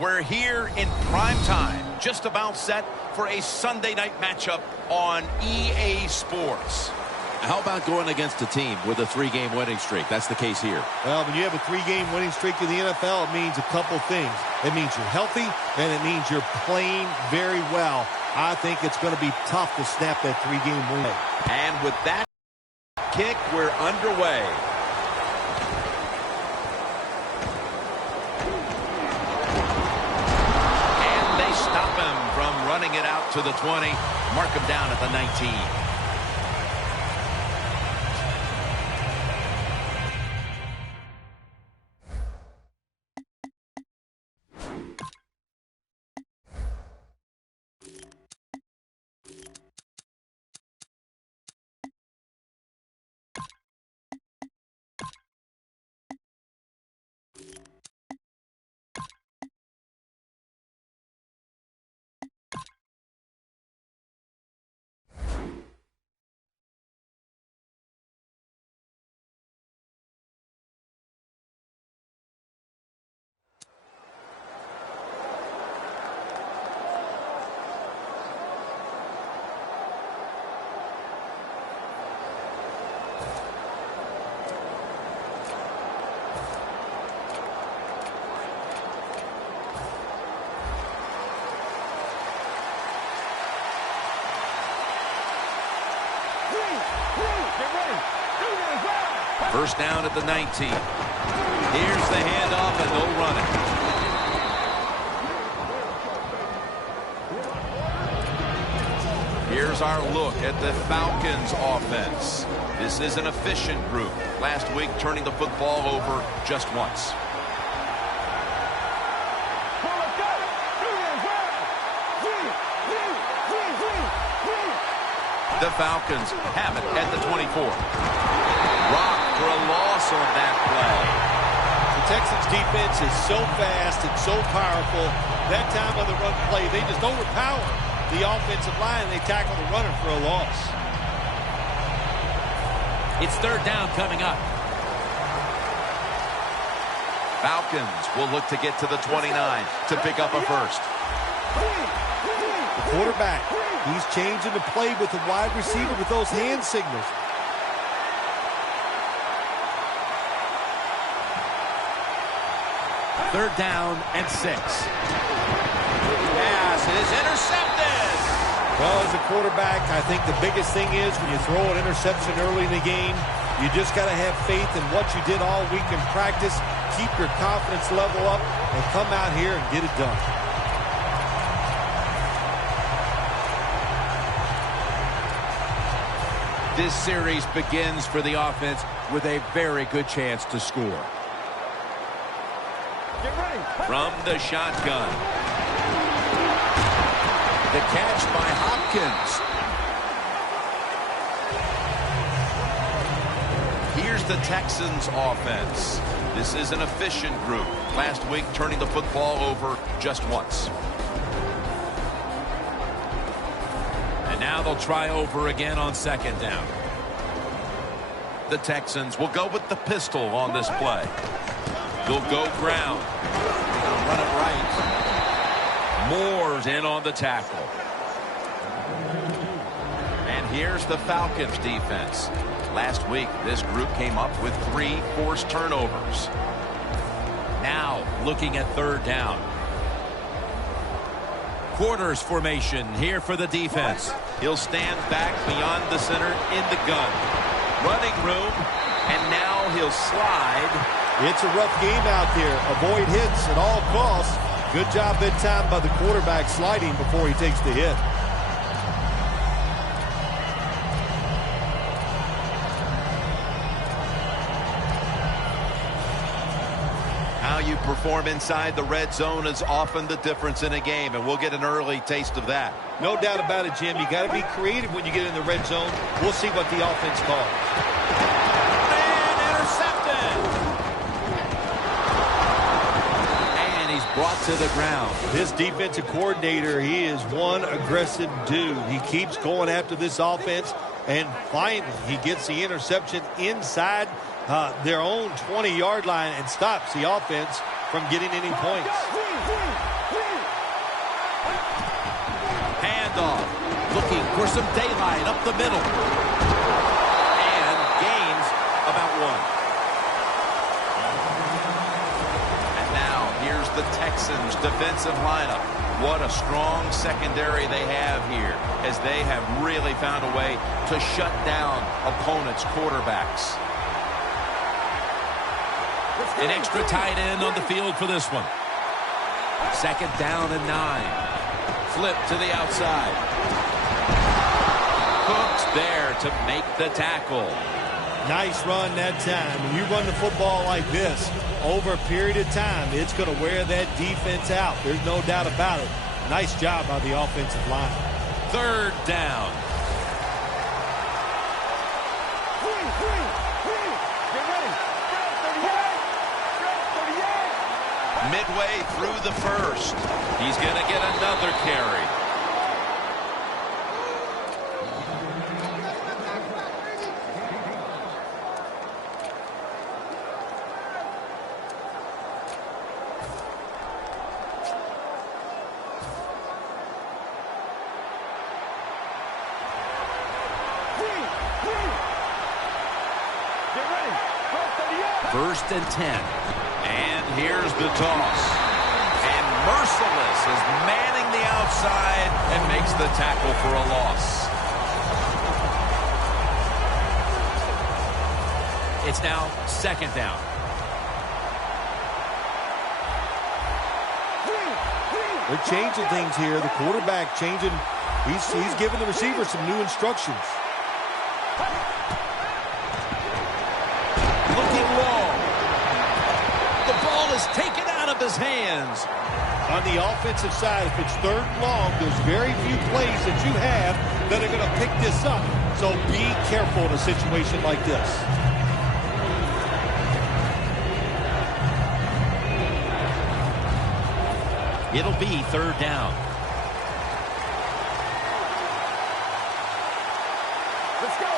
We're here in prime time, just about set for a Sunday night matchup on EA Sports. How about going against a team with a 3-game winning streak? That's the case here. Well, when you have a 3-game winning streak in the NFL, it means a couple things. It means you're healthy, and it means you're playing very well. I think it's going to be tough to snap that 3-game win. And with that kick, we're underway. Stop him from running it out to the 20. Mark him down at the 19. First down at the 19. Here's the handoff, and they'll run it. Here's our look at the Falcons offense. This is an efficient group. Last week, turning the football over just once. The Falcons have it at the 24. Rock for a loss on that play. The Texans defense is so fast and so powerful. That time on the run play, they just overpower the offensive line. They tackle the runner for a loss. It's third down coming up. Falcons will look to get to the 29 to pick up a first. The quarterback, he's changing the play with the wide receiver with those hand signals. Third down and 6. Pass is intercepted. Well, as a quarterback, I think the biggest thing is when you throw an interception early in the game, you just got to have faith in what you did all week in practice, keep your confidence level up, and come out here and get it done. This series begins for the offense with a very good chance to score. From the shotgun. The catch by Hopkins. Here's the Texans offense. This is an efficient group. Last week, turning the football over just once. And now they'll try over again on second down. The Texans will go with the pistol on this play. They'll go ground. They'll run it right. Moore's in on the tackle. And here's the Falcons defense. Last week, this group came up with 3 forced turnovers. Now looking at third down. Quarters formation here for the defense. He'll stand back beyond the center in the gun. Running room, and now he'll slide. It's a rough game out there. Avoid hits at all costs. Good job that time by the quarterback sliding before he takes the hit. How you perform inside the red zone is often the difference in a game, and we'll get an early taste of that. No doubt about it, Jim. You got to be creative when you get in the red zone. We'll see what the offense calls. And intercepted. And he's brought to the ground. This defensive coordinator, he is one aggressive dude. He keeps going after this offense, and finally he gets the interception inside their own 20-yard line and stops the offense from getting any points. picked off. Looking for some daylight up the middle. And gains about 1. And now here's the Texans defensive lineup. What a strong secondary they have here, as they have really found a way to shut down opponents' quarterbacks. An extra tight end on the field for this one. 2nd down and 9. Flip to the outside. Cooks there to make the tackle. Nice run that time. When you run the football like this, over a period of time, it's going to wear that defense out. There's no doubt about it. Nice job by the offensive line. 3rd down. Midway through the first. He's going to get another carry. First and 10. And here's the toss. And Merciless is manning the outside and makes the tackle for a loss. It's now 2nd down. They're changing things here. The quarterback changing. He's giving the receiver some new instructions. Looking long. The ball is taken out of his hands. On the offensive side, if it's 3rd and long, there's very few plays that you have that are going to pick this up. So be careful in a situation like this. It'll be 3rd down. Let's go.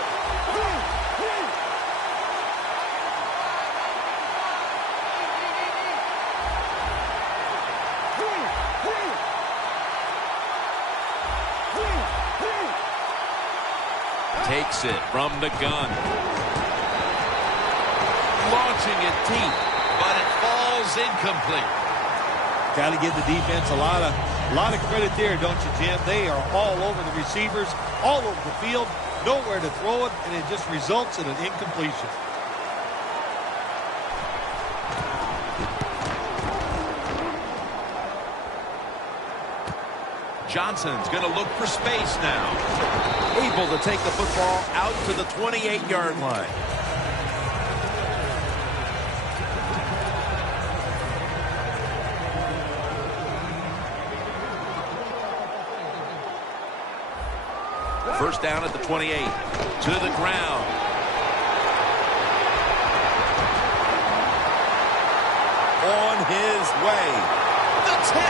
Takes it from the gun. Launching it deep, but it falls incomplete. Got to give the defense a lot of credit there, don't you, Jim? They are all over the receivers, all over the field, nowhere to throw it, and it just results in an incompletion. Johnson's going to look for space now. Able to take the football out to the 28-yard line. First down at the 28. To the ground. On his way. The 10.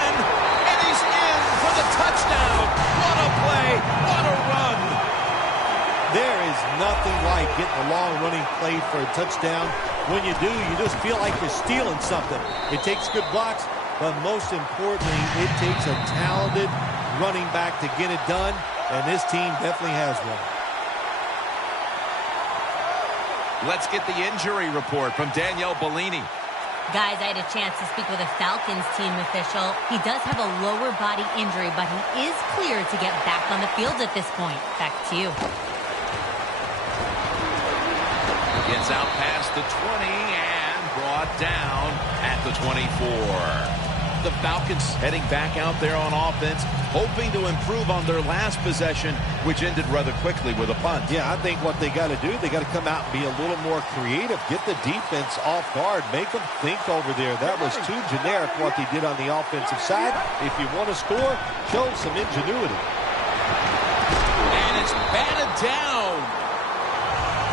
And he's in for the touchdown. What a play. What a run. There is nothing like getting a long running play for a touchdown. When you do, you just feel like you're stealing something. It takes good blocks, but most importantly, it takes a talented running back to get it done. And this team definitely has one. Let's get the injury report from Danielle Bellini. Guys, I had a chance to speak with a Falcons team official. He does have a lower body injury, but he is cleared to get back on the field at this point. Back to you. Gets out past the 20 and brought down at the 24. The Falcons heading back out there on offense, hoping to improve on their last possession, which ended rather quickly with a punt. Yeah, I think what they got to do, they got to come out and be a little more creative. Get the defense off guard. Make them think over there. That was too generic what they did on the offensive side. If you want to score, show some ingenuity. And it's batted down.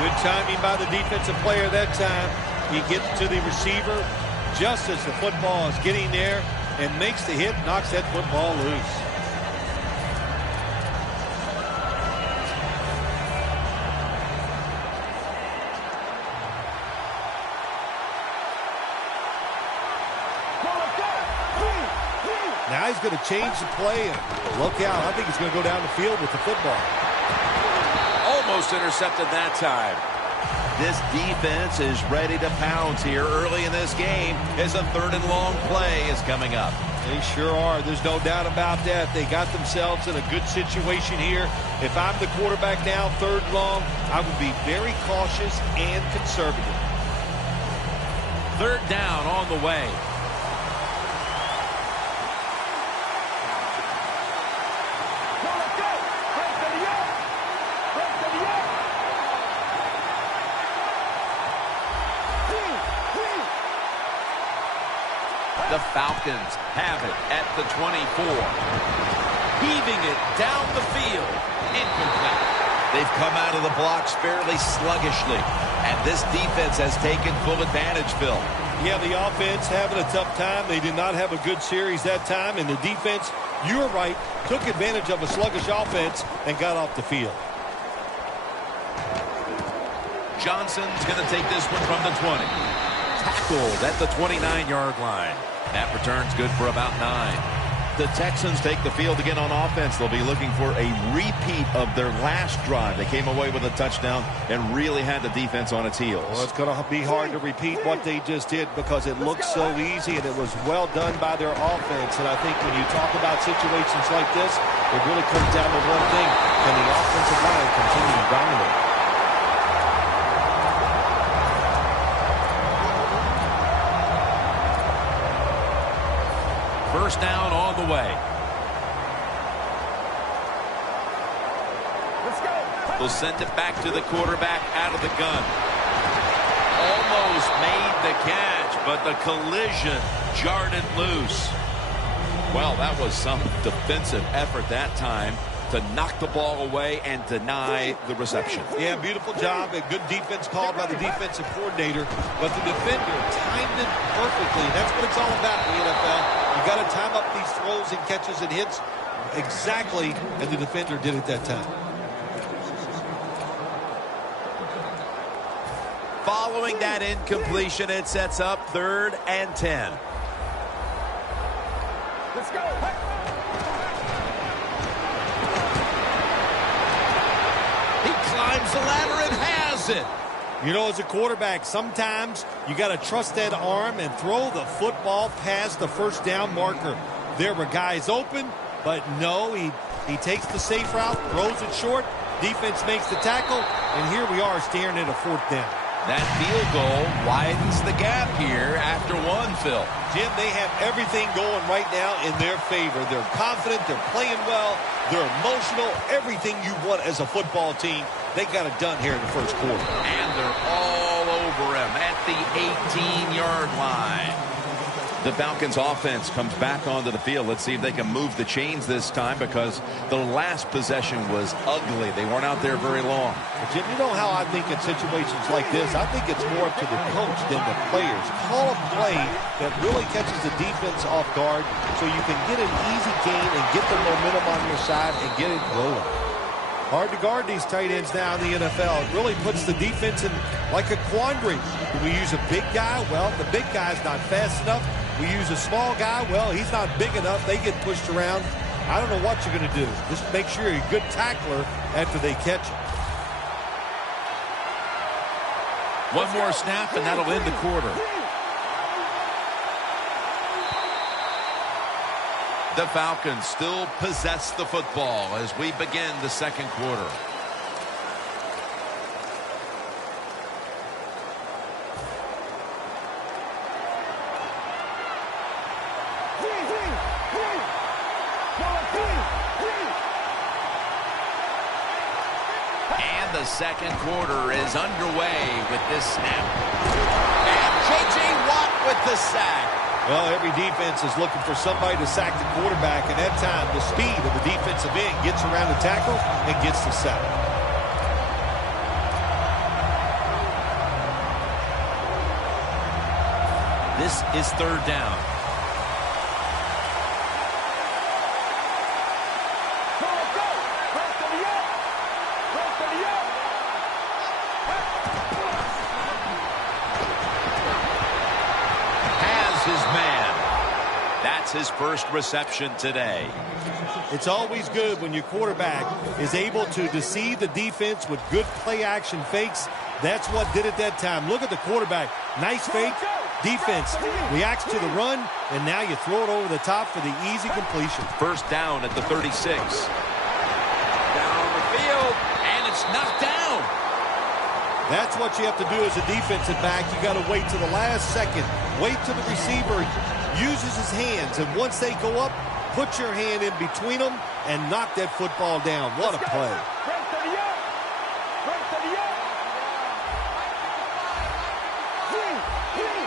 Good timing by the defensive player that time. He gets to the receiver just as the football is getting there and makes the hit, knocks that football loose. Now guy's going to change the play, and look out. I think he's going to go down the field with the football. Almost intercepted that time. This defense is ready to pounce here early in this game as a 3rd and long play is coming up. They sure are. There's no doubt about that. They got themselves in a good situation here. If I'm the quarterback now, 3rd and long, I would be very cautious and conservative. 3rd down on the way. The Falcons have it at the 24. Heaving it down the field. Incomplete. They've come out of the blocks fairly sluggishly, and this defense has taken full advantage, Phil. Yeah, the offense having a tough time. They did not have a good series that time, and the defense, you were right, took advantage of a sluggish offense and got off the field. Johnson's going to take this one from the 20. Tackled at the 29-yard line. That return's good for about 9. The Texans take the field again on offense. They'll be looking for a repeat of their last drive. They came away with a touchdown and really had the defense on its heels. Well, it's going to be hard to repeat what they just did because it looks so easy and it was well done by their offense. And I think when you talk about situations like this, it really comes down to one thing. Can the offensive line continue to dominate? First down on the way. Let's go. They'll send it back to the quarterback out of the gun. Almost made the catch, but the collision jarred it loose. Well, that was some defensive effort that time to knock the ball away and deny the reception. Yeah, beautiful job. A good defense called by the defensive coordinator, but the defender timed it perfectly. That's what it's all about in the NFL. You got to time up these throws and catches and hits exactly, and the defender did it that time. Following that incompletion, it sets up 3rd and 10. Let's go. He climbs the ladder and has it. You know, as a quarterback, sometimes you got to trust that arm and throw the football past the first down marker. There were guys open, but no, he takes the safe route, throws it short, defense makes the tackle, and here we are staring at a 4th down. That field goal widens the gap here after 1, Phil. Jim, they have everything going right now in their favor. They're confident, they're playing well, they're emotional, everything you want as a football team. They got it done here in the first quarter. And they're all over him at the 18-yard line. The Falcons offense comes back onto the field. Let's see if they can move the chains this time because the last possession was ugly. They weren't out there very long. But Jim, you know how I think in situations like this, I think it's more up to the coach than the players. Call a play that really catches the defense off guard so you can get an easy gain and get the momentum on your side and get it rolling. Hard to guard these tight ends now in the NFL. It really puts the defense in like a quandary. Do we use a big guy? Well, the big guy's not fast enough. We use a small guy. Well, he's not big enough. They get pushed around. I don't know what you're going to do. Just make sure you're a good tackler after they catch it. One more snap, and that'll end the quarter. The Falcons still possess the football as we begin the second quarter. And the second quarter is underway with this snap. And J.J. Watt with the sack. Well, every defense is looking for somebody to sack the quarterback, and that time the speed of the defensive end gets around the tackle and gets the sack. This is 3rd down. his first reception today. It's always good when your quarterback is able to deceive the defense with good play-action fakes. That's what did it that time. Look at the quarterback. Nice fake. Defense reacts to the run, and now you throw it over the top for the easy completion. First down at the 36. Down the field, and it's knocked down. That's what you have to do as a defensive back. You got to wait to the last second. Wait till the receiver uses his hands, and once they go up, put your hand in between them and knock that football down. What a play.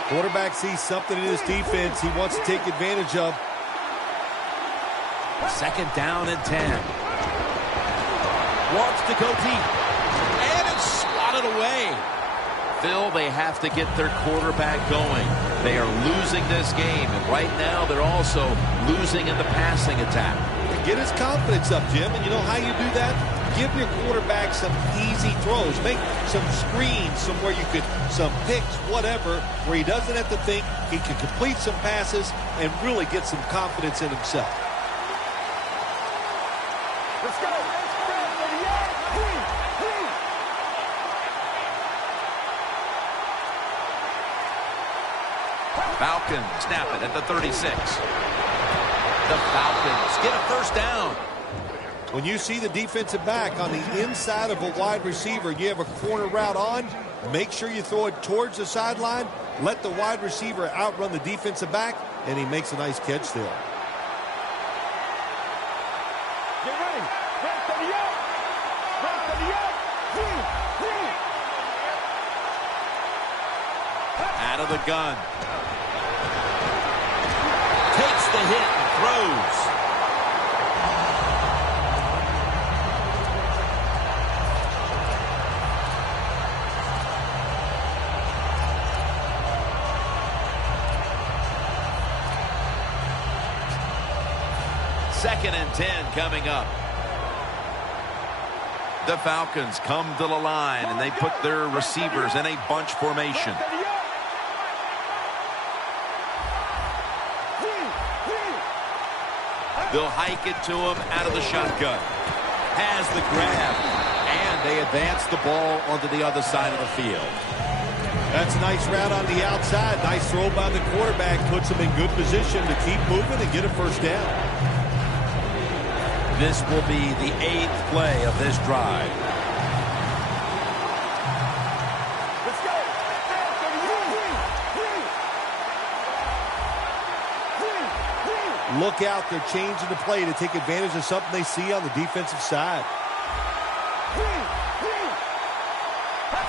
Quarterback sees something in his defense he wants to take advantage of. Second down and 10. Wants to go deep. And it's swatted away. Phil, they have to get their quarterback going. They are losing this game, and right now they're also losing in the passing attack. Get his confidence up, Jim, and you know how you do that? Give your quarterback some easy throws. Make some screens, some picks, whatever, where he doesn't have to think. He can complete some passes and really get some confidence in himself. Let's go. Falcons snap it at the 36. The Falcons get a first down. When you see the defensive back on the inside of a wide receiver, you have a corner route on, make sure you throw it towards the sideline, let the wide receiver outrun the defensive back, and he makes a nice catch there. Get ready. Break to the up. Break to the up. Out of the gun. Takes the hit and throws. Second and 10 coming up. The Falcons come to the line, and they put their receivers in a bunch formation. They'll hike it to him out of the shotgun. Has the grab, and they advance the ball onto the other side of the field. That's a nice route on the outside. Nice throw by the quarterback. Puts him in good position to keep moving and get a first down. This will be the 8th play of this drive. Let's go. Look out, they're changing the play to take advantage of something they see on the defensive side.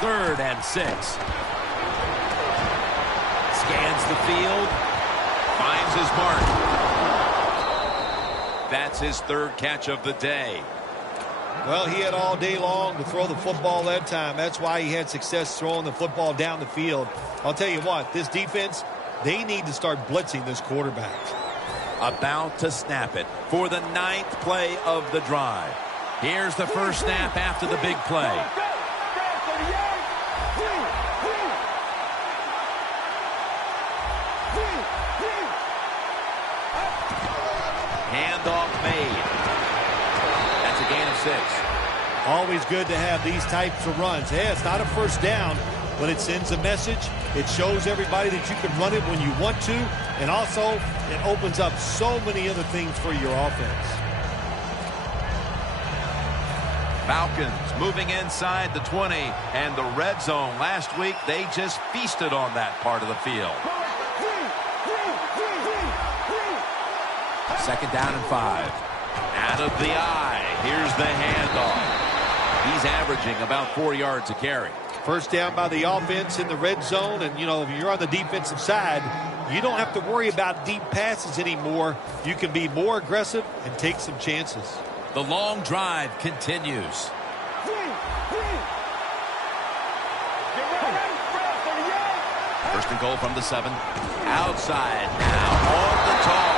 3rd and 6. Scans the field. Finds his mark. That's his 3rd catch of the day. Well, he had all day long to throw the football that time. That's why he had success throwing the football down the field. I'll tell you what, this defense, they need to start blitzing this quarterback. About to snap it for the 9th play of the drive. Here's the first snap after the big play. Handoff made. That's a gain of 6. Always good to have these types of runs. Yeah, it's not a first down, but it sends a message. It shows everybody that you can run it when you want to, and also it opens up so many other things for your offense. Falcons moving inside the 20, and the red zone last week, they just feasted on that part of the field. 2nd down and 5. Out of the eye. Here's the handoff. He's averaging about 4 yards a carry. First down by the offense in the red zone, and, you know, if you're on the defensive side, you don't have to worry about deep passes anymore. You can be more aggressive and take some chances. The long drive continues. First and goal from the 7. Outside now on the toss.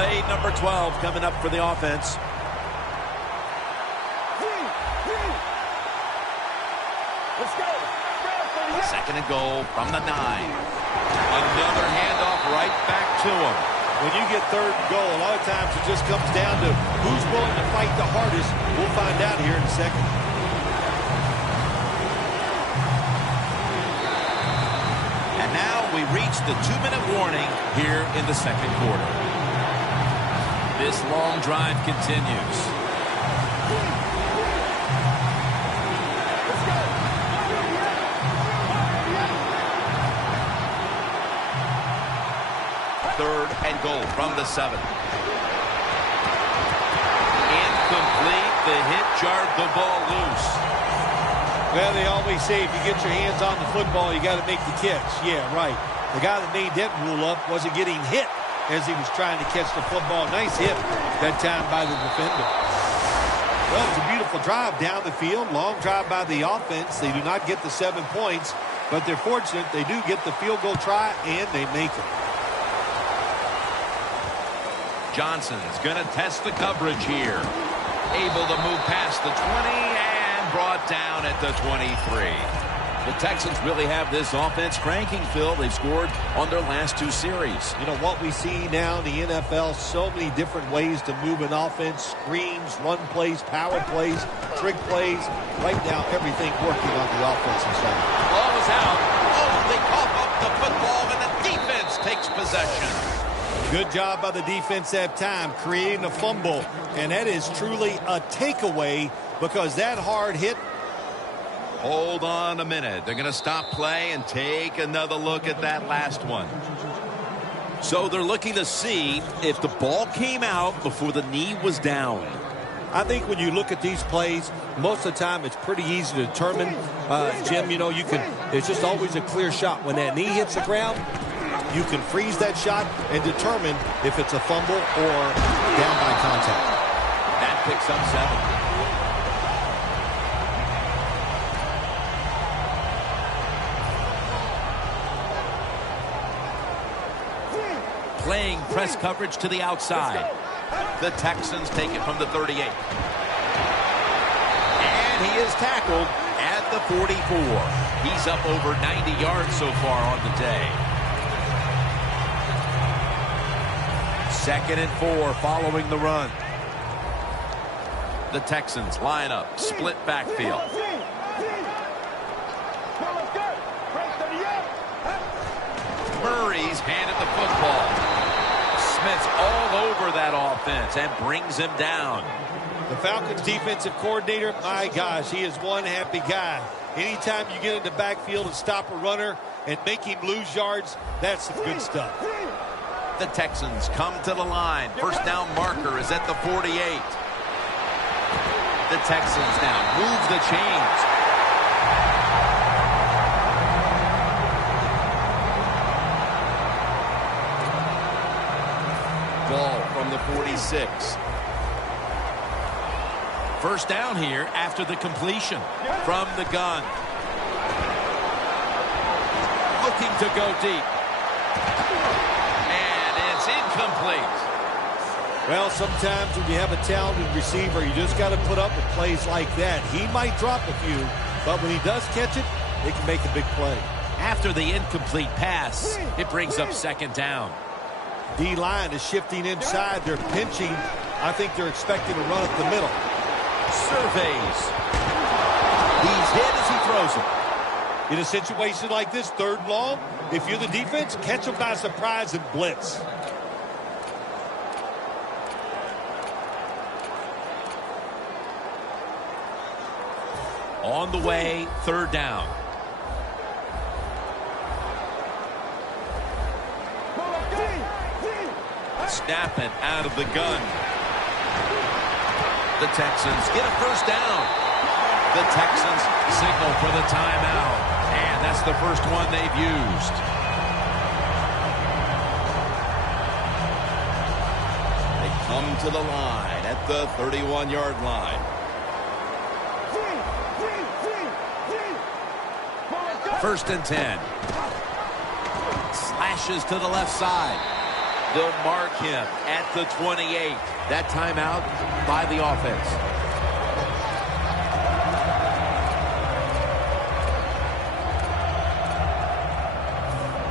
Play number 12 coming up for the offense. Let's go. Second and goal from the 9. Another handoff right back to him. When you get third and goal, a lot of times it just comes down to who's willing to fight the hardest. We'll find out here in a second. And now we reach the 2-minute warning here in the second quarter. This long drive continues. Third and goal from the 7. Incomplete. The hit jarred the ball loose. Well, they always say if you get your hands on the football, you got to make the catch. Yeah, right. The guy that made that rule up wasn't getting hit as he was trying to catch the football. Nice hit that time by the defender. Well, it's a beautiful drive down the field. Long drive by the offense. They do not get the 7 points, but they're fortunate they do get the field goal try, and they make it. Johnson's going to test the coverage here. Able to move past the 20 and brought down at the 23. The Texans really have this offense cranking, Phil. They've scored on their last 2 series. You know, what we see now in the NFL, so many different ways to move an offense. Screens, run plays, power plays, trick plays. Right now, everything working on the offensive side. Ball is out. Oh, they cough up the football, and the defense takes possession. Good job by the defense that time, creating a fumble. And that is truly a takeaway because that hard hit. Hold on a minute. They're going to stop play and take another look at that last one. So they're looking to see if the ball came out before the knee was down. I think when you look at these plays, most of the time it's pretty easy to determine. Jim, you know, it's just always a clear shot. When that knee hits the ground, you can freeze that shot and determine if it's a fumble or down by contact. That picks up 7. Playing press coverage to the outside. The Texans take it from the 38. And he is tackled at the 44. He's up over 90 yards so far on the day. 2nd and 4 following the run. The Texans line up, split backfield. Murray's handed the football. Smith's all over that offense and brings him down. The Falcons defensive coordinator, my gosh, he is one happy guy. Anytime you get in the backfield and stop a runner and make him lose yards, that's some good stuff. The Texans come to the line. First down marker is at the 48. The Texans now move the chains. Ball from the 46. First down here after the completion from the gun. Looking to go deep. And it's incomplete. Well, sometimes when you have a talented receiver, you just got to put up with plays like that. He might drop a few, but when he does catch it, he can make a big play. After the incomplete pass, it brings up second down. D-line is shifting inside. They're pinching. I think they're expecting to run up the middle. Surveys. He's hit as he throws it. In a situation like this, 3rd and long, if you're the defense, catch them by surprise and blitz. On the way, 3rd down. Snapping out of the gun. The Texans get a first down. The Texans signal for the timeout. And that's the first one they've used. They come to the line at the 31-yard line. First and 10. Slashes to the left side. They'll mark him at the 28. That timeout by the offense.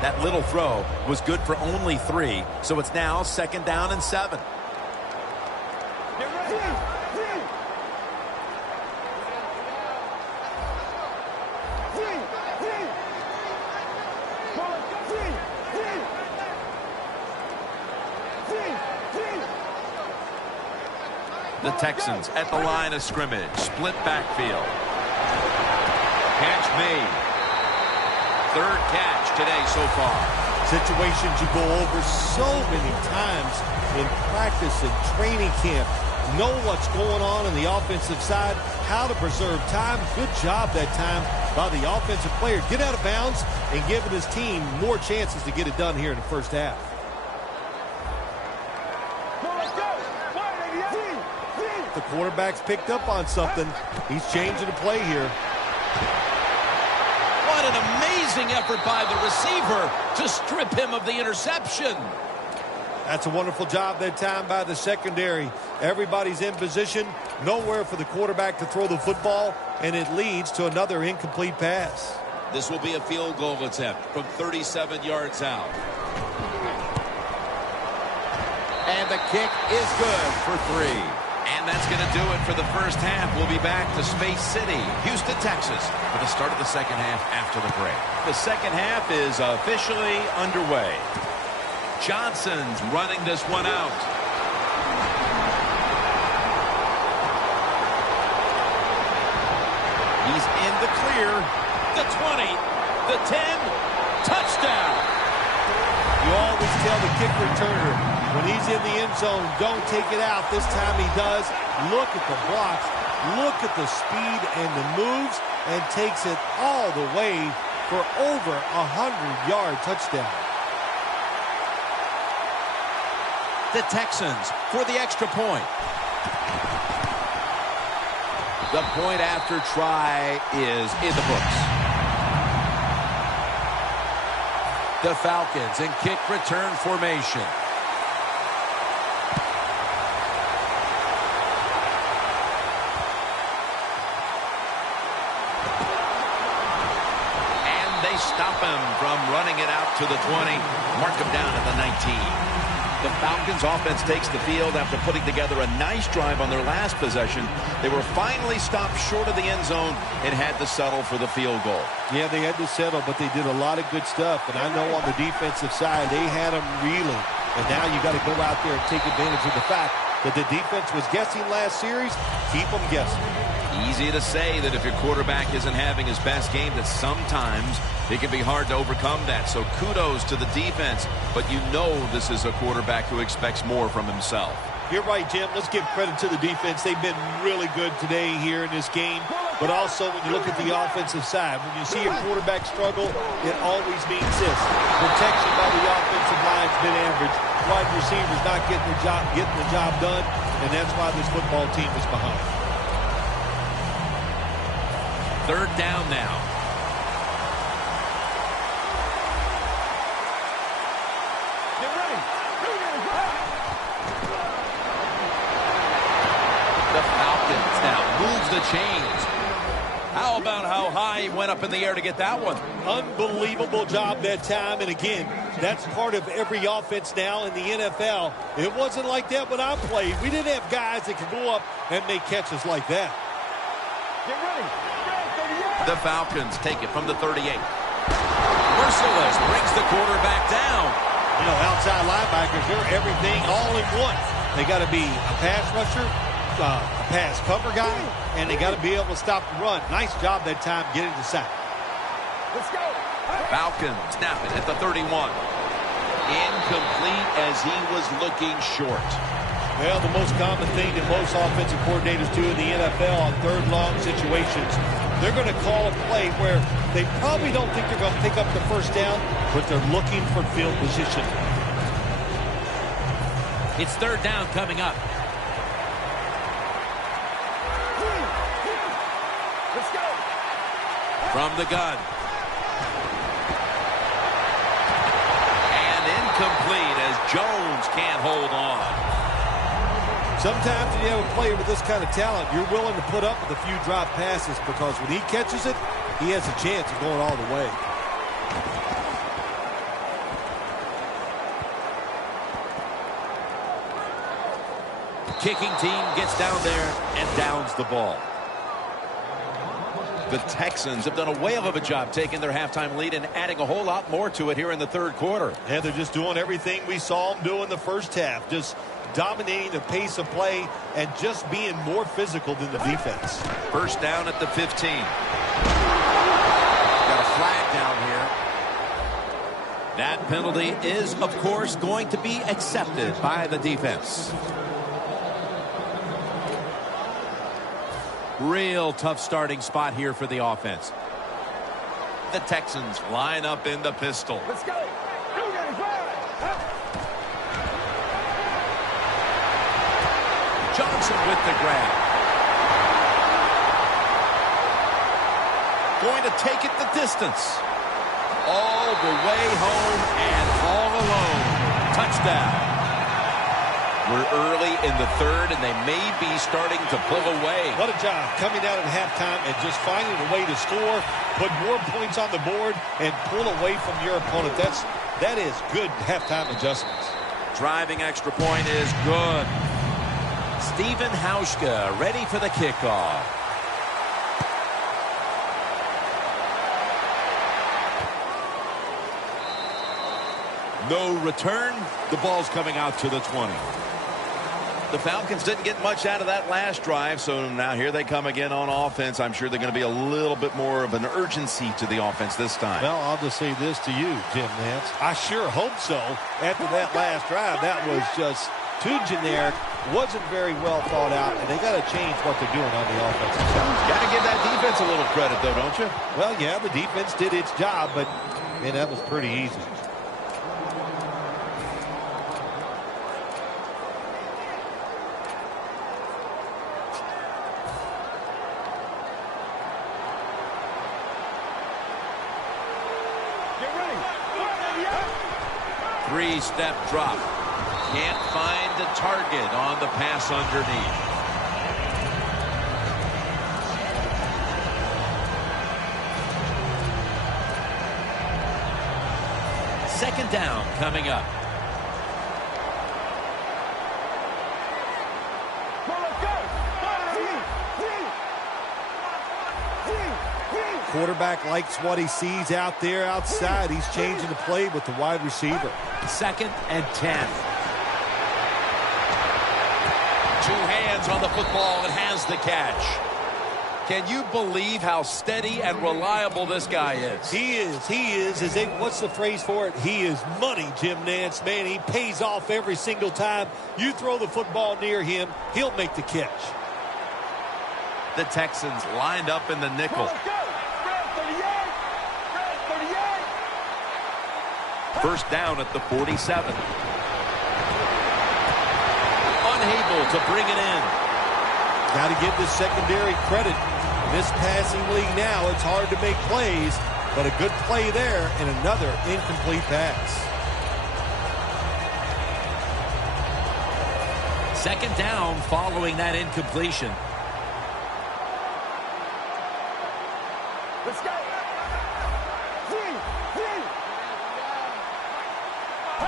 That little throw was good for only 3, so it's now 2nd down and 7. The Texans at the line of scrimmage. Split backfield. Catch made. 3rd catch today so far. Situations you go over so many times in practice and training camp. Know what's going on in the offensive side, how to preserve time. Good job that time by the offensive player. Get out of bounds and giving his team more chances to get it done here in the first half. The quarterback's picked up on something. He's changing the play here. What an amazing effort by the receiver to strip him of the interception. That's a wonderful job that time by the secondary. Everybody's in position. Nowhere for the quarterback to throw the football, and it leads to another incomplete pass. This will be a field goal attempt from 37 yards out. And the kick is good for 3. And that's going to do it for the first half. We'll be back to Space City, Houston, Texas, for the start of the second half after the break. The second half is officially underway. Johnson's running this one out. He's in the clear. The 20, the 10, touchdown. You always tell the kick returner, when he's in the end zone, don't take it out. This time he does. Look at the blocks. Look at the speed and the moves, and takes it all the way for over a 100-yard touchdown. The Texans for the extra point. The point after try is in the books. The Falcons in kick return formation. And they stop him from running it out to the 20. Mark him down at the 19. The Falcons offense takes the field after putting together a nice drive on their last possession. They were finally stopped short of the end zone and had to settle for the field goal. Yeah, they had to settle, but they did a lot of good stuff. And I know on the defensive side, they had them reeling. And now you got to go out there and take advantage of the fact that the defense was guessing last series. Keep them guessing. Easy to say that if your quarterback isn't having his best game, that sometimes it can be hard to overcome that. So kudos to the defense, but you know this is a quarterback who expects more from himself. You're right, Jim. Let's give credit to the defense. They've been really good today here in this game. But also, when you look at the offensive side, when you see a quarterback struggle, it always means this. Protection by the offensive line's been average. Wide receivers not getting the job done, and that's why this football team is behind. 3rd down now. Get ready. The Falcons now moves the chains. How about how high he went up in the air to get that one? Unbelievable job that time. And again, that's part of every offense now in the NFL. It wasn't like that when I played. We didn't have guys that could go up and make catches like that. Get ready. The Falcons take it from the 38. Merciless brings the quarterback down. You know, outside linebackers, they're everything all in one. They got to be a pass rusher, a pass cover guy, and they got to be able to stop the run. Nice job that time getting the sack. Let's go. Falcons snap it at the 31. Incomplete as he was looking short. Well, the most common thing that most offensive coordinators do in the NFL on 3rd long situations, they're going to call a play where they probably don't think they're going to pick up the first down, but they're looking for field position. It's 3rd down coming up. Let's go. From the gun. And Incomplete as Jones can't hold on. Sometimes when you have a player with this kind of talent, you're willing to put up with a few drop passes because when he catches it, he has a chance of going all the way. Kicking team gets down there and downs the ball. The Texans have done a whale of a job taking their halftime lead and adding a whole lot more to it here in the third quarter. And they're just doing everything we saw them do in the first half. Just dominating the pace of play and just being more physical than the defense. First down at the 15. Got a flag down here. That penalty is, of course, going to be accepted by the defense. Real tough starting spot here for the offense. The Texans line up in the pistol. Let's go. Johnson with the grab. Going to take it the distance. All the way home and all alone. Touchdown. We're early in the third, and they may be starting to pull away. What a job coming out at halftime and just finding a way to score, put more points on the board, and pull away from your opponent. That is good halftime adjustments. Driving extra point is good. Steven Hauschka ready for the kickoff. No return. The ball's coming out to the 20. The Falcons didn't get much out of that last drive, so now here they come again on offense. I'm sure they're going to be a little bit more of an urgency to the offense this time. Well, I'll just say this to you, Jim Nance. I sure hope so. After that last drive, that was just too generic, wasn't very well thought out, and they got to change what they're doing on the offensive side. Got to give that defense a little credit, though, don't you? Well, yeah, the defense did its job, but, man, that was pretty easy. Three-step drop. Can't find a target on the pass underneath. Second down coming up. Quarterback likes what he sees out there outside. He's changing the play with the wide receiver. Second and 10. Two hands on the football and has the catch. Can you believe how steady and reliable this guy is? He is. What's the phrase for it? He is money, Jim Nance. Man, he pays off every single time. You throw the football near him, he'll make the catch. The Texans lined up in the nickel. First down at the 47. Unable to bring it in. Got to give the secondary credit. In this passing league now, it's hard to make plays, but a good play there and another incomplete pass. Second down following that incompletion. Let's go.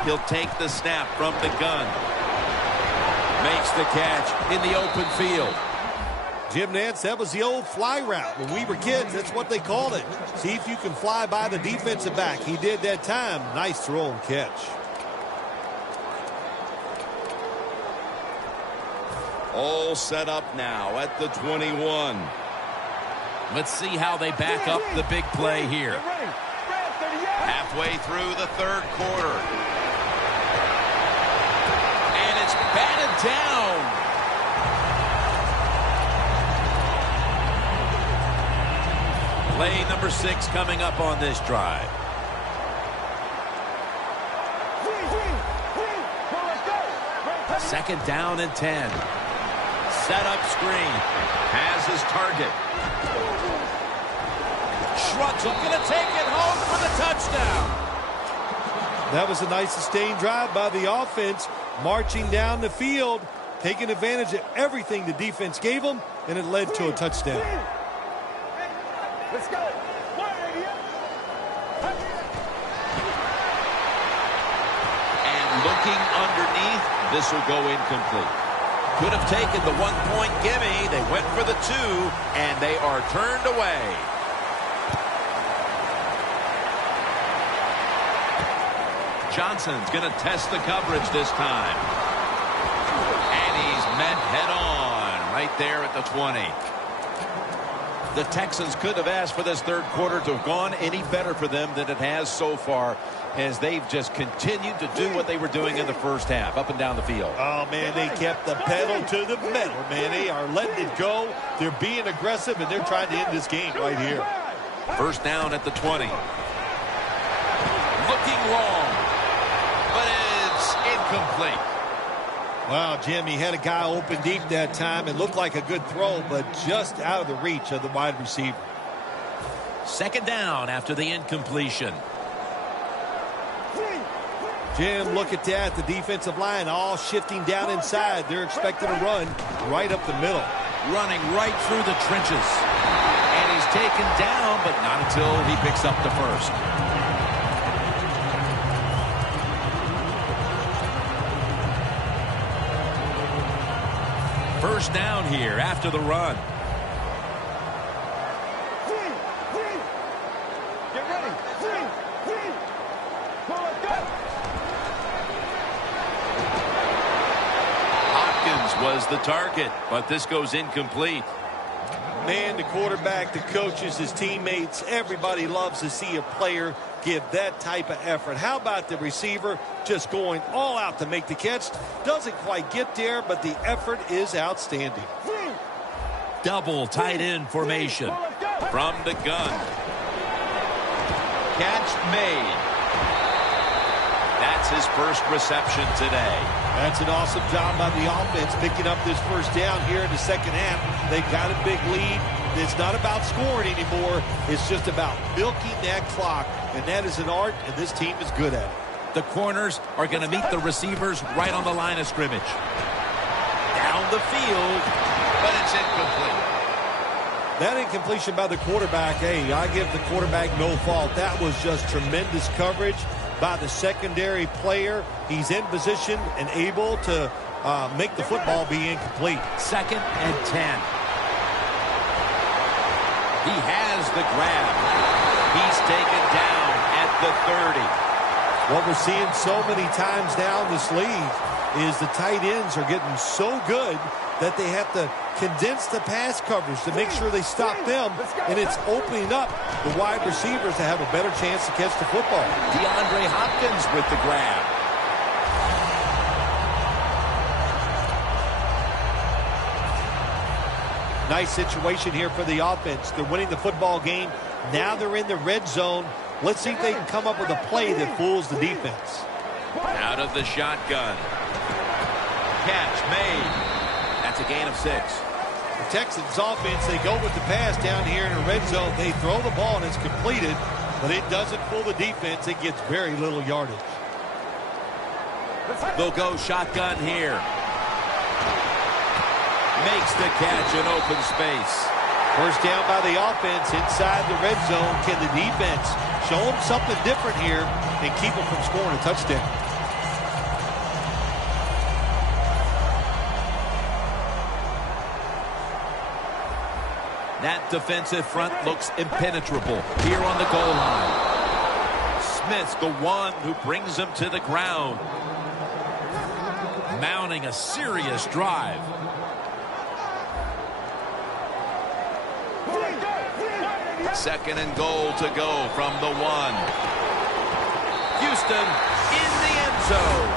He'll take the snap from the gun. Makes the catch in the open field. Jim Nance, that was the old fly route. When we were kids, that's what they called it. See if you can fly by the defensive back. He did that time. Nice throw and catch. All set up now at the 21. Let's see how they back up the big play here. Halfway through the third quarter. And it's batted down. Play number 6 coming up on this drive. Second down and 10. Set up screen. Has his target. Shrugs him. Going to take it home for the touchdown. That was a nice sustained drive by the offense, marching down the field, taking advantage of everything the defense gave them, and it led to a touchdown. Let's go. And looking underneath, this will go incomplete. Could have taken the 1-point gimme. They went for the 2, and they are turned away. Johnson's going to test the coverage this time. And he's met head-on right there at the 20. The Texans could have asked for this third quarter to have gone any better for them than it has so far, as they've just continued to do what they were doing in the first half, up and down the field. Oh, man, they kept the pedal to the metal, man. They are letting it go. They're being aggressive, and they're trying to end this game right here. First down at the 20. Looking long, but it's incomplete. Wow, Jim, he had a guy open deep that time. It looked like a good throw, but just out of the reach of the wide receiver. Second down after the incompletion. Jim, look at that. The defensive line all shifting down inside. They're expecting to run right up the middle. Running right through the trenches. And he's taken down, but not until he picks up the first. First down here after the run. Get ready. Hopkins was the target, but this goes incomplete. Man, the quarterback, the coaches, his teammates, everybody loves to see a player give that type of effort. How about the receiver just going all out to make the catch? Doesn't quite get there, but the effort is outstanding. Double tight end formation from the gun. Catch made. That's his first reception today. That's an awesome job by the offense picking up this first down here in the second half. They got a big lead. It's not about scoring anymore. It's just about milking that clock, and that is an art, and this team is good at it. The corners are going to meet the receivers right on the line of scrimmage. Down the field, but it's incomplete. That incompletion by the quarterback, hey, I give the quarterback no fault. That was just tremendous coverage by the secondary player. He's in position and able to make the football be incomplete. 2nd and 10. He has the grab. He's taken down at the 30. What we're seeing so many times now in this league is the tight ends are getting so good that they have to condense the pass coverage to make sure they stop them, and it's opening up the wide receivers to have a better chance to catch the football. DeAndre Hopkins with the grab. Nice situation here for the offense. They're winning the football game. Now they're in the red zone. Let's see if they can come up with a play that fools the defense. Out of the shotgun. Catch made. That's a gain of 6. The Texans offense, they go with the pass down here in the red zone. They throw the ball and it's completed, but it doesn't fool the defense. It gets very little yardage. They'll go shotgun here. Makes the catch in open space. First down by the offense inside the red zone. Can the defense show them something different here and keep them from scoring a touchdown? That defensive front looks impenetrable here on the goal line. Smith's the one who brings him to the ground. Mounting a serious drive. Second and goal to go from the 1. Houston in the end zone.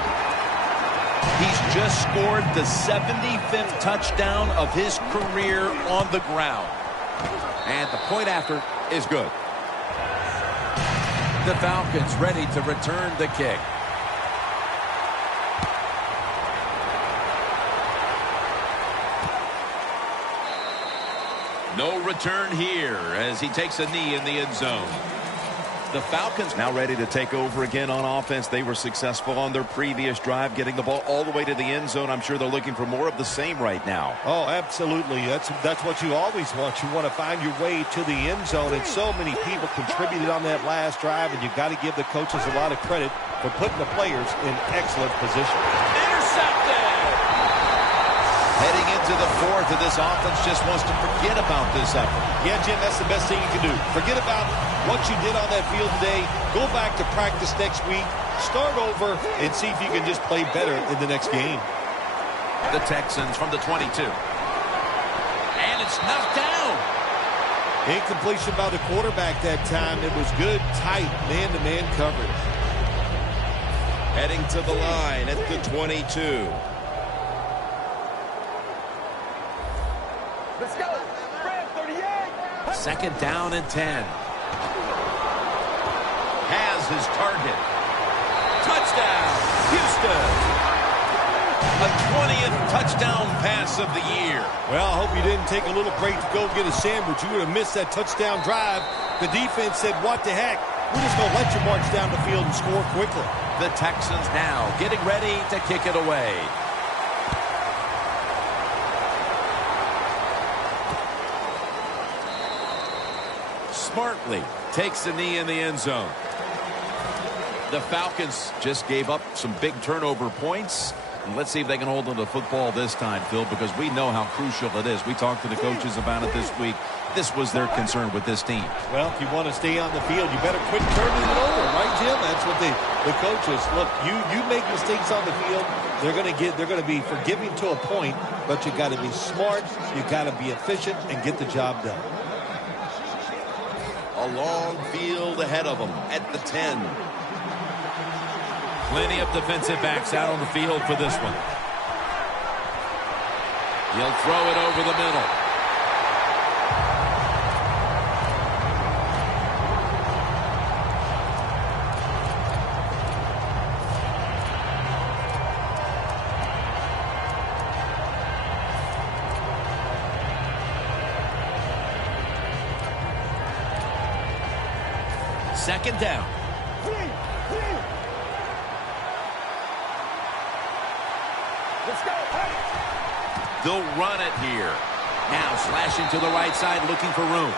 He's just scored the 75th touchdown of his career on the ground. And the point after is good. The Falcons ready to return the kick. No return here as he takes a knee in the end zone. The Falcons now ready to take over again on offense. They were successful on their previous drive, getting the ball all the way to the end zone. I'm sure they're looking for more of the same right now. Oh, absolutely. That's what you always want. You want to find your way to the end zone, and so many people contributed on that last drive, and you've got to give the coaches a lot of credit for putting the players in excellent position. Intercepted! Heading into the fourth, and this offense just wants to forget about this effort. Yeah, Jim, that's the best thing you can do. Forget about what you did on that field today. Go back to practice next week. Start over and see if you can just play better in the next game. The Texans from the 22. And it's knocked down. Incompletion by the quarterback that time. It was good, tight, man-to-man coverage. Heading to the line at the 22. Let's go. Red 38. Second down and 10. Has his target. Touchdown, Houston. A 20th touchdown pass of the year. Well, I hope you didn't take a little break to go get a sandwich. You would have missed that touchdown drive. The defense said, what the heck? We're just going to let you march down the field and score quickly. The Texans now getting ready to kick it away. Smartly takes the knee in the end zone. The Falcons just gave up some big turnover points. And let's see if they can hold on to the football this time, Phil, because we know how crucial it is. We talked to the coaches about it this week. This was their concern with this team. Well, if you want to stay on the field, you better quit turning it over, right, Jim? That's what the coaches look. You make mistakes on the field, they're going to be forgiving to a point, but you got to be smart, you got to be efficient, and get the job done. A long field ahead of them at the 10. Plenty of defensive backs out on the field for this one. He'll throw it over the middle. Second down. Let's go. They'll run it here. Now slashing to the right side, looking for room.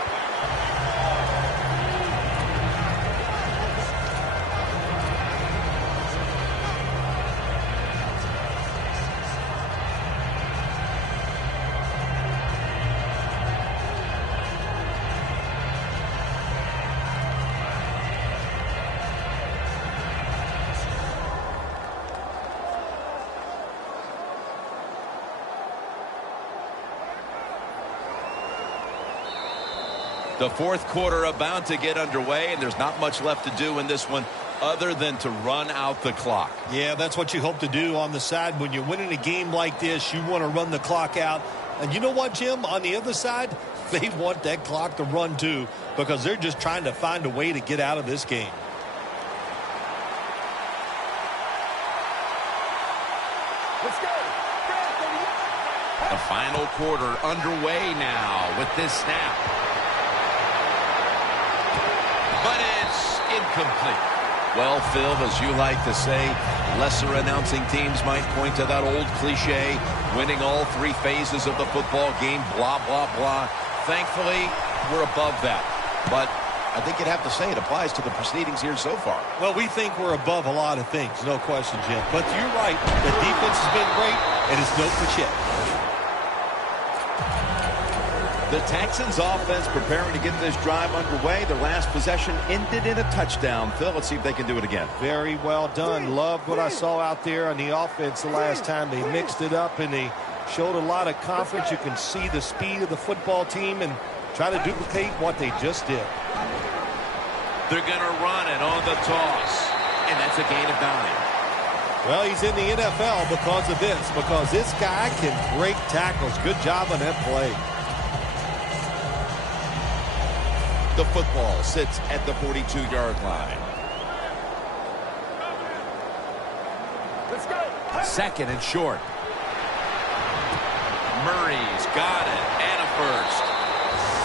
The fourth quarter about to get underway, and there's not much left to do in this one other than to run out the clock. Yeah, that's what you hope to do on the side. When you're winning a game like this, you want to run the clock out. And you know what, Jim? On the other side, they want that clock to run too, because they're just trying to find a way to get out of this game. Let's go. Red 38. The final quarter underway now with this snap. But it's incomplete. Well, Phil, as you like to say, lesser announcing teams might point to that old cliche, winning all three phases of the football game, blah, blah, blah. Thankfully, we're above that. But I think you'd have to say it applies to the proceedings here so far. Well, we think we're above a lot of things, no question, Jim. But you're right. The defense has been great, and it's no for Chet. The Texans offense preparing to get this drive underway. Their last possession ended in a touchdown. Phil, let's see if they can do it again. Very well done. Loved what I saw out there on the offense the last time. They mixed it up, and they showed a lot of confidence. You can see the speed of the football team and try to duplicate what they just did. They're going to run it on the toss, and that's a gain of 9. Well, he's in the NFL because of this, because this guy can break tackles. Good job on that play. The football sits at the 42-yard line. Let's go. Second and short. Murray's got it, and a first.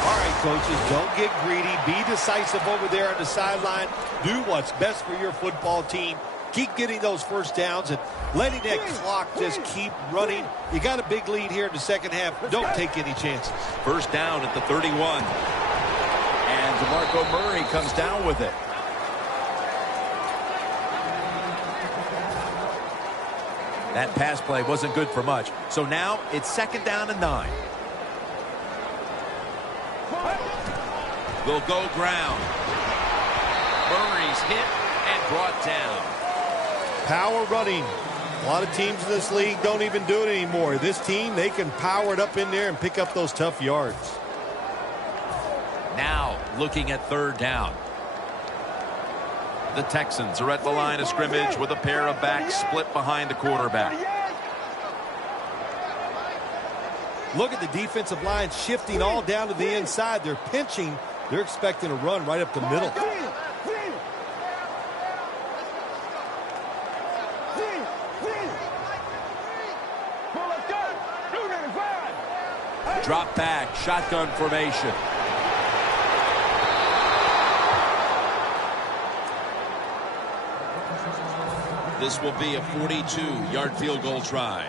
All right, coaches, don't get greedy. Be decisive over there on the sideline. Do what's best for your football team. Keep getting those first downs and letting that clock just keep running. You got a big lead here in the second half. Don't take any chances. First down at the 31. And DeMarco Murray comes down with it. That pass play wasn't good for much. So now it's second down and 9. Will go ground. Murray's hit and brought down. Power running. A lot of teams in this league don't even do it anymore. This team, they can power it up in there and pick up those tough yards. Now looking at third down. The Texans are at the line of scrimmage with a pair of backs split behind the quarterback. Look at the defensive line shifting all down to the inside. They're pinching. They're expecting a run right up the middle. Drop back, shotgun formation. This will be a 42-yard field goal try.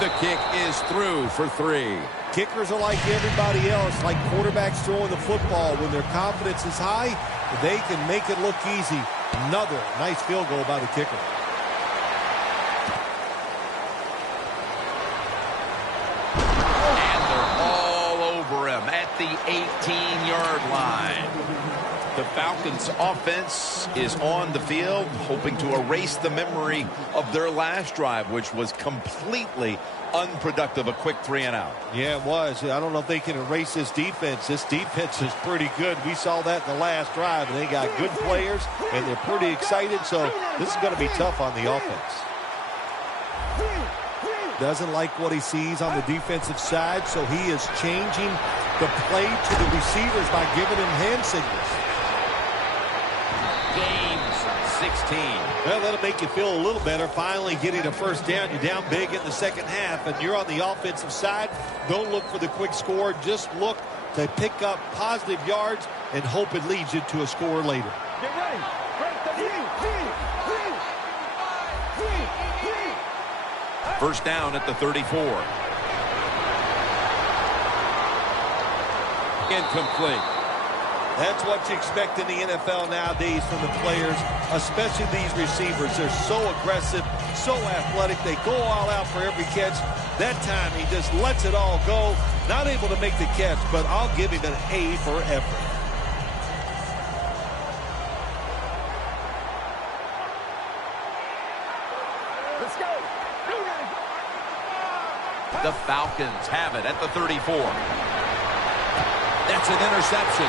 The kick is through for 3. Kickers are like everybody else, like quarterbacks throwing the football. When their confidence is high, they can make it look easy. Another nice field goal by the kicker. And they're all over him at the 18-yard line. The Falcons offense is on the field, hoping to erase the memory of their last drive, which was completely unproductive, a quick 3-and-out. Yeah, it was. I don't know if they can erase this defense. This defense is pretty good. We saw that in the last drive, and they got good players, and they're pretty excited, so this is going to be tough on the offense. Doesn't like what he sees on the defensive side, so he is changing the play to the receivers by giving him hand signals. Games 16. Well, that'll make you feel a little better. Finally getting a first down. You're down big in the second half, and you're on the offensive side. Don't look for the quick score. Just look to pick up positive yards and hope it leads you to a score later. Get ready. First down at the 34. Incomplete. That's what you expect in the NFL nowadays from the players, especially these receivers. They're so aggressive, so athletic. They go all out for every catch. That time, he just lets it all go. Not able to make the catch, but I'll give him an A for effort. Let's go. The Falcons have it at the 34. That's an interception.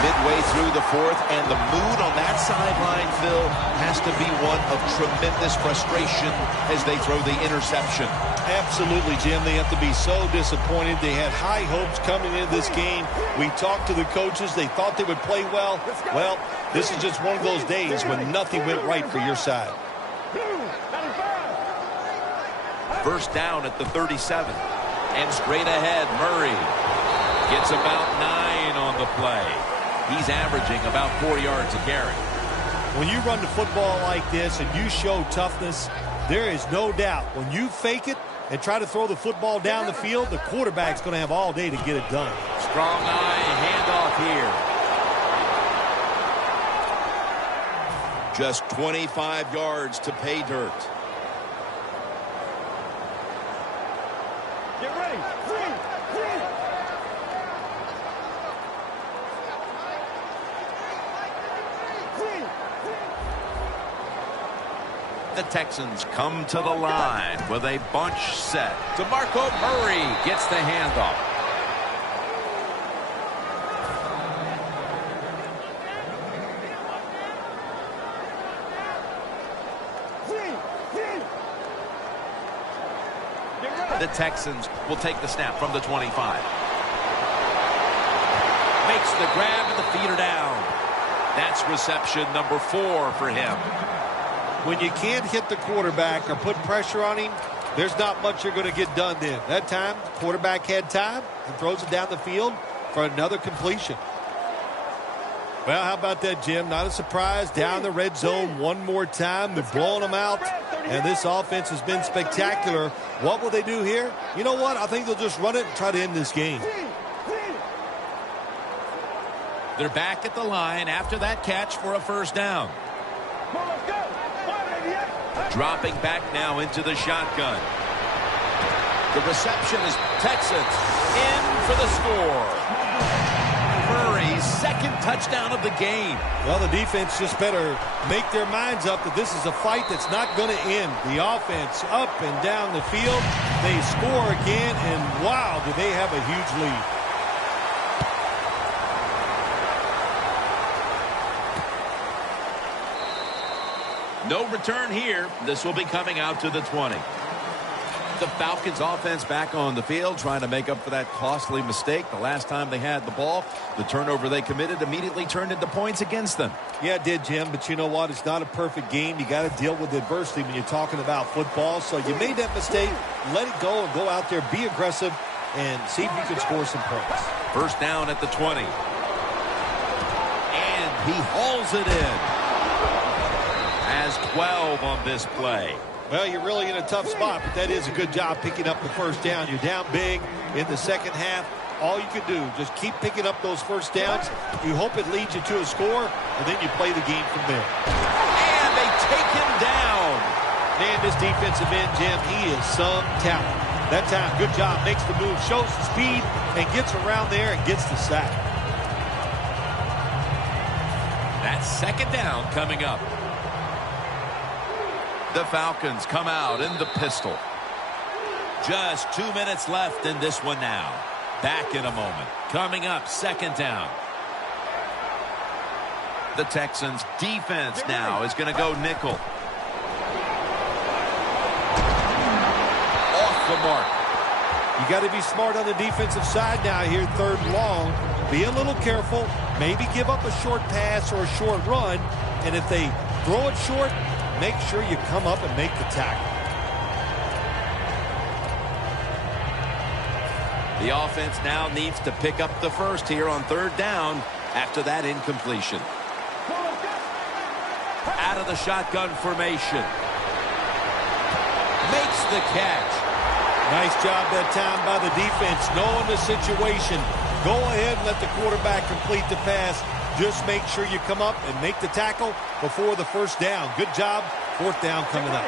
Midway through the fourth, and the mood on that sideline, Phil, has to be one of tremendous frustration as they throw the interception. Absolutely, Jim. They have to be so disappointed. They had high hopes coming into this game. We talked to the coaches. They thought they would play well. Well, this is just one of those days when nothing went right for your side. First down at the 37. And straight ahead, Murray gets about 9 on the play. He's averaging about 4 yards a carry. When you run the football like this and you show toughness, there is no doubt when you fake it and try to throw the football down the field, the quarterback's going to have all day to get it done. Strong eye handoff here. Just 25 yards to pay dirt. Get ready. The Texans come to the line with a bunch set. DeMarco Murray gets the handoff. The Texans will take the snap from the 25. Makes the grab and the feet are down. That's reception number 4 for him. When you can't hit the quarterback or put pressure on him, there's not much you're going to get done then. That time, the quarterback had time and throws it down the field for another completion. Well, how about that, Jim? Not a surprise. Down the red zone one more time. They're blowing them out, and this offense has been spectacular. What will they do here? You know what? I think they'll just run it and try to end this game. They're back at the line after that catch for a first down. Dropping back now into the shotgun. The reception is Texans in for the score. Murray's second touchdown of the game. Well, the defense just better make their minds up that this is a fight that's not going to end. The offense up and down the field. They score again, and wow, do they have a huge lead. No return here. This will be coming out to the 20. The Falcons offense back on the field trying to make up for that costly mistake. The last time they had the ball, the turnover they committed immediately turned into points against them. Yeah, it did, Jim, but you know what? It's not a perfect game. You got to deal with adversity when you're talking about football. So you made that mistake, let it go, and go out there, be aggressive, and see if you can score some points. First down at the 20. And he hauls it in. Has 12 on this play. Well, you're really in a tough spot, but that is a good job picking up the first down. You're down big in the second half. All you can do, just keep picking up those first downs. You hope it leads you to a score, and then you play the game from there. And they take him down. Man, this defensive end, Jim, he is some talent. That time, good job, makes the move, shows the speed, and gets around there and gets the sack. That's second down coming up. The Falcons come out in the pistol. Just 2 minutes left in this one now. Back in a moment. Coming up, second down. The Texans defense now is going to go nickel. Off the mark. You got to be smart on the defensive side now here, third and long. Be a little careful. Maybe give up a short pass or a short run. And if they throw it short, make sure you come up and make the tackle. The offense now needs to pick up the first here on third down after that incompletion. Out of the shotgun formation. Makes the catch. Nice job that time by the defense, knowing the situation. Go ahead and let the quarterback complete the pass. Just make sure you come up and make the tackle before the first down. Good job. Fourth down coming up.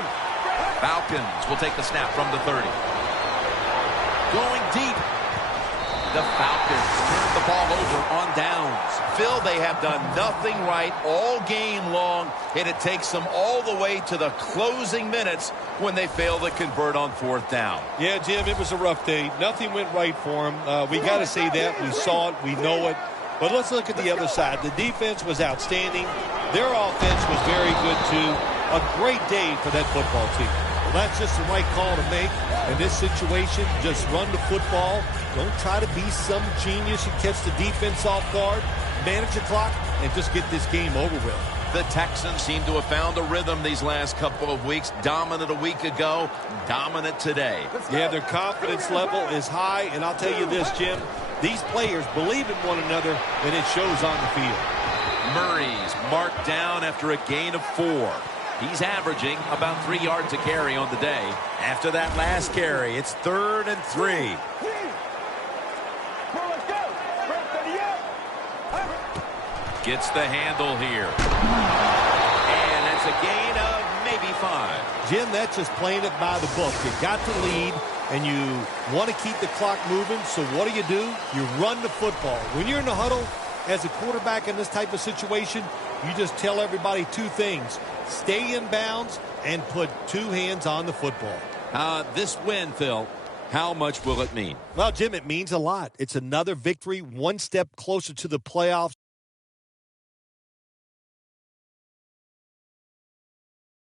Falcons will take the snap from the 30. Going deep. The Falcons turn the ball over on downs. Phil, they have done nothing right all game long, and it takes them all the way to the closing minutes when they fail to convert on fourth down. Yeah, Jim, it was a rough day. Nothing went right for them. We got to say that. We saw it. We know it. But let's look at the other side. The defense was outstanding. Their offense was very good, too. A great day for that football team. Well, that's just the right call to make. In this situation, just run the football. Don't try to be some genius and catch the defense off guard. Manage the clock and just get this game over with. The Texans seem to have found a rhythm these last couple of weeks. Dominant a week ago, dominant today. Yeah, their confidence level is high. And I'll tell you this, Jim. These players believe in one another, and it shows on the field. Murray's marked down after a gain of 4. He's averaging about 3 yards a carry on the day. After that last carry, it's 3rd and 3. Gets the handle here. And that's a gain of maybe 5. Jim, that's just playing it by the book. You got the lead, and you want to keep the clock moving. So what do? You run the football. When you're in the huddle, as a quarterback in this type of situation, you just tell everybody 2 things. Stay in bounds and put 2 hands on the football. This win, Phil, how much will it mean? Well, Jim, it means a lot. It's another victory, one step closer to the playoffs.